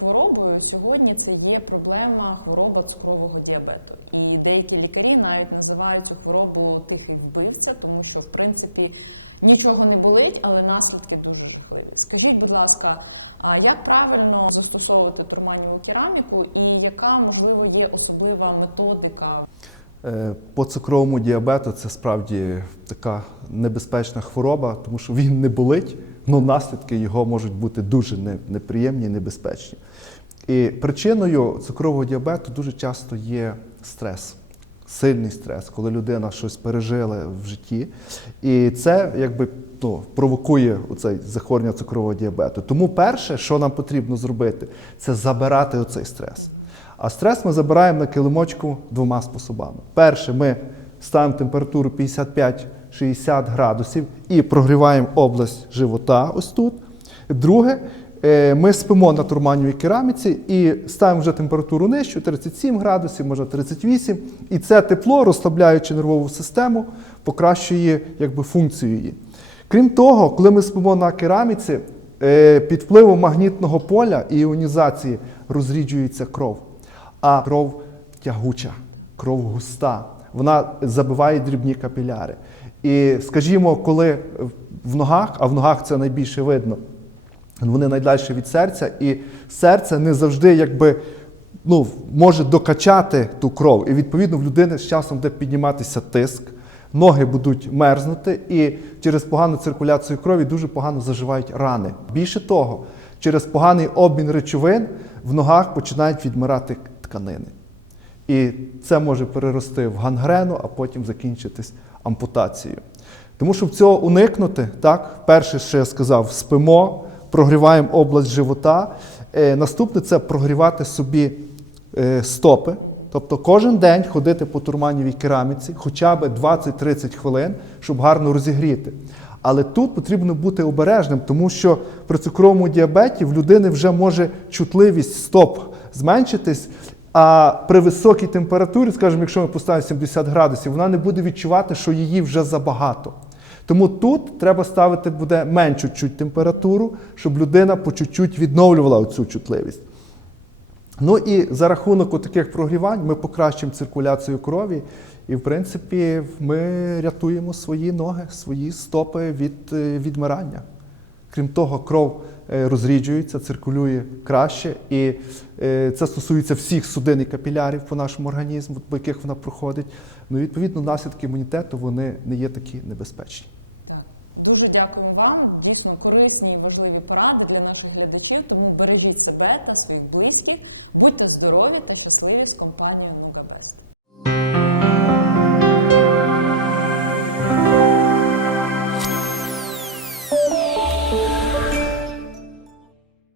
хворобою сьогодні це є проблема хвороба цукрового діабету. І деякі лікарі навіть називають цю хворобу тихий вбивця, тому що в принципі нічого не болить, але наслідки дуже жахливі. Скажіть, будь ласка, як правильно застосовувати турманіву кераміку, і яка можливо є особлива методика Е, По цукровому діабету це справді така небезпечна хвороба, тому що він не болить, але наслідки його можуть бути дуже неприємні і небезпечні. І причиною цукрового діабету дуже часто є стрес, сильний стрес, коли людина щось пережила в житті. І це якби ну, провокує оцей захворювання цукрового діабету. Тому перше, що нам потрібно зробити, це забирати оцей стрес. А стрес ми забираємо на килимочку двома способами. Перше, ми ставимо температуру 55-60 градусів і прогріваємо область живота ось тут. Друге, е, ми спимо на турманівій кераміці і ставимо вже температуру нижчу, 37 градусів, може 38. І це тепло, розслабляючи нервову систему, покращує якби, функцію її. Крім того, коли ми спимо на кераміці, е, під впливом магнітного поля і іонізації розріджується кров. А кров тягуча, кров густа, вона забиває дрібні капіляри. І скажімо, коли в ногах, а в ногах це найбільше видно, вони найдальше від серця, і серце не завжди якби. Ну, може докачати ту кров, і відповідно в людини з часом буде підніматися тиск, ноги будуть мерзнути, і через погану циркуляцію крові дуже погано заживають рани. Більше того, через поганий обмін речовин в ногах починають відмирати тканини. І це може перерости в гангрену, а потім закінчитись ампутацією. Тому щоб цього уникнути, так, перше, що я сказав, спимо, прогріваємо область живота. Е, наступне це прогрівати собі е, стопи. Тобто кожен день ходити по турманівій кераміці хоча б 20-30 хвилин, щоб гарно розігріти. Але тут потрібно бути обережним, тому що при цукровому діабеті в людини вже може чутливість стоп зменшитись, а при високій температурі, скажімо, якщо ми поставимо 70 градусів, вона не буде відчувати, що її вже забагато. Тому тут треба ставити буде меншу чуть температуру, щоб людина по чуть-чуть відновлювала цю чутливість. Ну і за рахунок таких прогрівань ми покращимо циркуляцію крові, і, в принципі, ми рятуємо свої ноги, свої стопи від е, відмирання. Крім того, кров е, розріджується, циркулює краще, і е, це стосується всіх судин і капілярів по нашому організму, по яких вона проходить. Ну, відповідно, наслідки імунітету вони не є такі небезпечні. Дуже дякуємо вам. Дійсно корисні і важливі поради для наших глядачів. Тому бережіть себе та своїх близьких, будьте здорові та щасливі з компанією Мукабест.